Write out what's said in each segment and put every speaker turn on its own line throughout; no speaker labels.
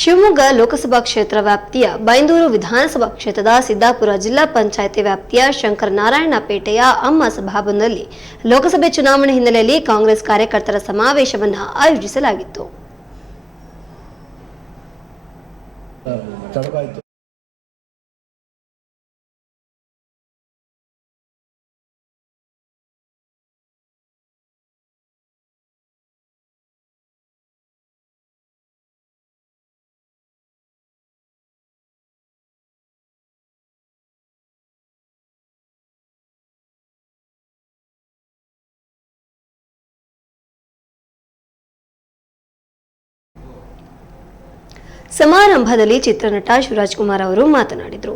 ಶಿವಮೊಗ್ಗ ಲೋಕಸಭಾ ಕ್ಷೇತ್ರ ವ್ಯಾಪ್ತಿಯ ಬೈಂದೂರು ವಿಧಾನಸಭಾ ಕ್ಷೇತ್ರದ ಸಿದ್ದಾಪುರ ಜಿಲ್ಲಾ ಪಂಚಾಯಿತಿ ವ್ಯಾಪ್ತಿಯ ಶಂಕರನಾರಾಯಣಪೇಟೆಯ ಅಮ್ಮ ಸಭಾಭವನದಲ್ಲಿ ಲೋಕಸಭೆ ಚುನಾವಣೆ ಹಿನ್ನೆಲೆಯಲ್ಲಿ ಕಾಂಗ್ರೆಸ್ ಕಾರ್ಯಕರ್ತರ ಸಮಾವೇಶವನ್ನು ಆಯೋಜಿಸಲಾಗಿತ್ತು. ಸಮಾರಂಭದಲ್ಲಿ ಚಿತ್ರನಟ ಶಿವರಾಜ್ಕುಮಾರ್ ಅವರು ಮಾತನಾಡಿದರು.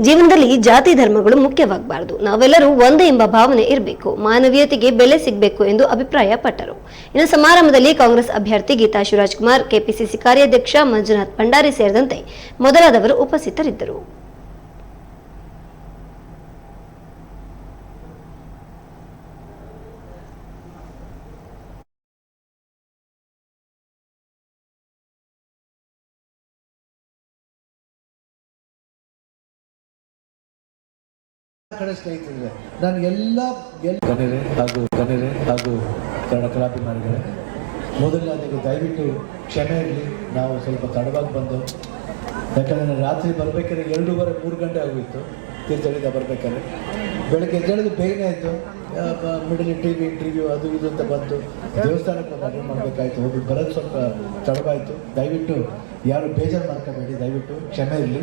ಜೀವನದಲ್ಲಿ ಜಾತಿ ಧರ್ಮಗಳು ಮುಖ್ಯವಾಗಬಾರದು. ನಾವೆಲ್ಲರೂ ಒಂದೇ ಎಂಬ ಭಾವನೆ ಇರಬೇಕು. ಮಾನವೀಯತೆಗೆ ಬೆಲೆ ಸಿಗಬೇಕು ಎಂದು ಅಭಿಪ್ರಾಯಪಟ್ಟರು. ಇನ್ನು ಸಮಾರಂಭದಲ್ಲಿ ಕಾಂಗ್ರೆಸ್ ಅಭ್ಯರ್ಥಿ ಗೀತಾ ಶಿವರಾಜ್ಕುಮಾರ್, ಕೆಪಿಸಿಸಿ ಕಾರ್ಯಾಧ್ಯಕ್ಷ ಮಂಜುನಾಥ್ ಭಂಡಾರಿ ಸೇರಿದಂತೆ ಮೊದಲಾದವರು ಉಪಸ್ಥಿತರಿದ್ದರು.
ಕಡೆ ಸ್ನೇಹಿತರಿದೆ ನಾನು ಎಲ್ಲ ಗಣ್ಯರೇ ಹಾಗೂ ಗಣ್ಯರೇ ಹಾಗೂ ಕನ್ನಡ ಕಲಾಭಿಮಾನಿಗಳೇ, ಮೊದಲನೇದಾಗಿ ದಯವಿಟ್ಟು ಕ್ಷಮೆ ಇರಲಿ. ನಾವು ಸ್ವಲ್ಪ ತಡವಾಗಿ ಬಂದು, ಯಾಕಂದರೆ ರಾತ್ರಿ ಬರಬೇಕಾದ್ರೆ ಎರಡೂವರೆ, ಮೂರು ಗಂಟೆ ಆಗೋಯಿತು. ತೀರ್ಥಹಳ್ಳಿಯಿಂದ ಬರಬೇಕಾದ್ರೆ. ಬೆಳಗ್ಗೆ ಎದ್ದೇಳೋದು ಬೇಗನೆ ಆಯಿತು. ಮಿಡಲ್ ಟಿವಿ ಇಂಟರ್ವ್ಯೂ ಅದು ಇದು ಅಂತ ಬಂತು ದೇವಸ್ಥಾನಕ್ಕೆ ಅಟೆಂಡ್ ಮಾಡಬೇಕಾಯ್ತು. ಹೋಗಿ ಬರೋದು ಸ್ವಲ್ಪ ತಡವಾಯಿತು. ದಯವಿಟ್ಟು ಯಾರು ಬೇಜಾರು ಮಾಡ್ಕೋಬೇಡಿ. ದಯವಿಟ್ಟು ಕ್ಷಮೆ ಇರಲಿ.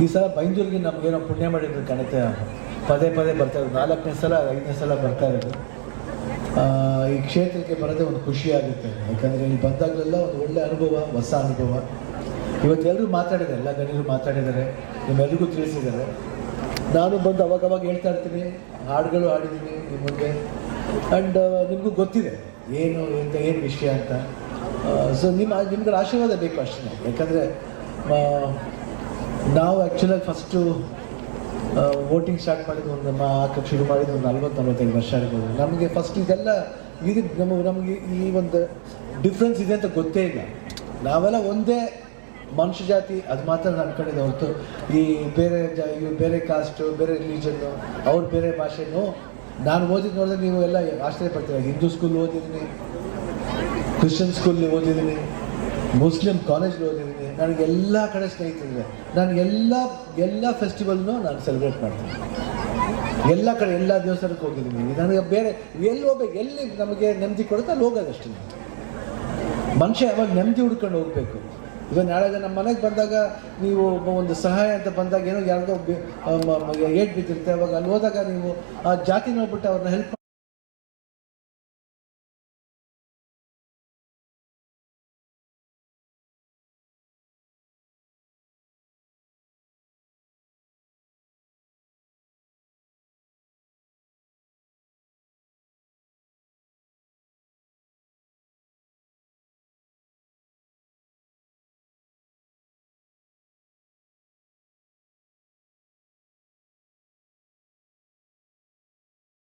ಈ ಸಲ ಬೈಂದೂರಿಗೆ ನಮಗೇನೋ ಪುಣ್ಯ ಮಾಡಿದ್ರು ಕಾಣುತ್ತೆ ಪದೇ ಪದೇ ಬರ್ತಾ ಇರೋದು. ನಾಲ್ಕನೇ ಸಲ, ಐದನೇ ಸಲ ಬರ್ತಾ ಇರೋದು. ಈ ಕ್ಷೇತ್ರಕ್ಕೆ ಬರೋದೇ ಒಂದು ಖುಷಿ ಆಗುತ್ತೆ. ಯಾಕಂದರೆ ಇಲ್ಲಿ ಬಂದಾಗಲೆಲ್ಲ ಒಂದು ಒಳ್ಳೆ ಅನುಭವ, ಹೊಸ ಅನುಭವ. ಇವತ್ತೆಲ್ಲರೂ ಮಾತಾಡಿದ್ದಾರೆ, ಎಲ್ಲ ಗಣ್ಯರು ಮಾತಾಡಿದ್ದಾರೆ. ನಿಮ್ಮೆಲ್ಲರಿಗೂ ತಿಳಿಸಿದ್ದಾರೆ. ನಾನು ಬಂದು ಅವಾಗವಾಗ ಅವಾಗ ಹೇಳ್ತಾ ಇರ್ತೀನಿ. ಹಾಡುಗಳು ಹಾಡಿದ್ದೀನಿ ನಿಮ್ಮ ಮುಂದೆ. ಆ್ಯಂಡ್ ನಿಮಗೂ ಗೊತ್ತಿದೆ ಏನು, ಎಂತ, ಏನು ವಿಷಯ ಅಂತ. ಸೊ ನಿಮ್ಮ ನಿಮ್ಗೆ ಆಶೀರ್ವಾದ ಬೇಕು ಅಷ್ಟೇ. ಯಾಕಂದರೆ ನಾವು ಆ್ಯಕ್ಚುಲಾಗಿ ಫಸ್ಟು ವೋಟಿಂಗ್ ಸ್ಟಾರ್ಟ್ ಮಾಡಿದ್ದು ಒಂದು ನಮ್ಮ ಹಾಕಕ್ಕೆ ಶುರು ಮಾಡಿದ್ದು ಒಂದು ನಲ್ವತ್ತು ನಲ್ವತ್ತೈದು ವರ್ಷ ಆಗ್ಬೋದು. ನಮಗೆ ಫಸ್ಟ್ ಇದೆಲ್ಲ ಇದು ನಮಗೆ ನಮಗೆ ಈ ಒಂದು ಡಿಫ್ರೆನ್ಸ್ ಇದೆ ಅಂತ ಗೊತ್ತೇ ಇಲ್ಲ. ನಾವೆಲ್ಲ ಒಂದೇ ಮನುಷ್ಯ ಜಾತಿ, ಅದು ಮಾತ್ರ ಅನ್ಕೊಂಡಿದ್ದೆ ಹೊರತು. ಈ ಬೇರೆ ಜಾ ಬೇರೆ ಕಾಸ್ಟು ಬೇರೆ ರಿಲಿಜನ್ನು ಅವ್ರು ಬೇರೆ ಭಾಷೆನು ನಾನು ಓದಿದ್ದು ನೋಡಿದ್ರೆ ನೀವು ಎಲ್ಲ ಆಶ್ಚರ್ಯ ಪಡ್ತೀರ. ಹಿಂದೂ ಸ್ಕೂಲ್ ಓದಿದ್ದೀನಿ ಕ್ರಿಶ್ಚಿಯನ್ ಸ್ಕೂಲ್ ಓದಿದ್ದೀನಿ. ಮುಸ್ಲಿಂ ಕಾಲೇಜ್ ಓದಿದ್ದೀನಿ ನನಗೆ ಎಲ್ಲ ಕಡೆ ಸ್ನೇಹಿತರಿದೆ. ನಾನು ಎಲ್ಲ ಎಲ್ಲ ಫೆಸ್ಟಿವಲ್ನೂ ನಾನು ಸೆಲೆಬ್ರೇಟ್ ಮಾಡ್ತೀನಿ. ಎಲ್ಲ ಕಡೆ, ಎಲ್ಲ ದೇವಸ್ಥಾನಕ್ಕೆ ಹೋಗಿದ್ದೀನಿ. ನನಗೆ ಬೇರೆ, ಎಲ್ಲಿ ಹೋಗ್ಬೇಕು, ಎಲ್ಲಿ ನಮಗೆ ನೆಮ್ಮದಿ ಕೊಡುತ್ತೆ ಅಲ್ಲಿ ಹೋಗೋದಷ್ಟೇ ಮನುಷ್ಯ ಯಾವಾಗ ನೆಮ್ಮದಿ ಹುಡ್ಕೊಂಡು ಹೋಗಬೇಕು. ಈಗ ನಾಳೆ ನಮ್ಮ ಮನೆಗೆ ಬಂದಾಗ ನೀವು ಒಂದು ಸಹಾಯ ಅಂತ ಬಂದಾಗ ಏನೋ ಯಾರ್ದೋ ಏಟ್ ಬಿದ್ದಿರುತ್ತೆ. ಅವಾಗ ಅಲ್ಲಿ ಹೋದಾಗ ನೀವು ಆ ಜಾತಿ ನೋಡ್ಬಿಟ್ಟು ಅವ್ರನ್ನ ಹೆಲ್ಪ್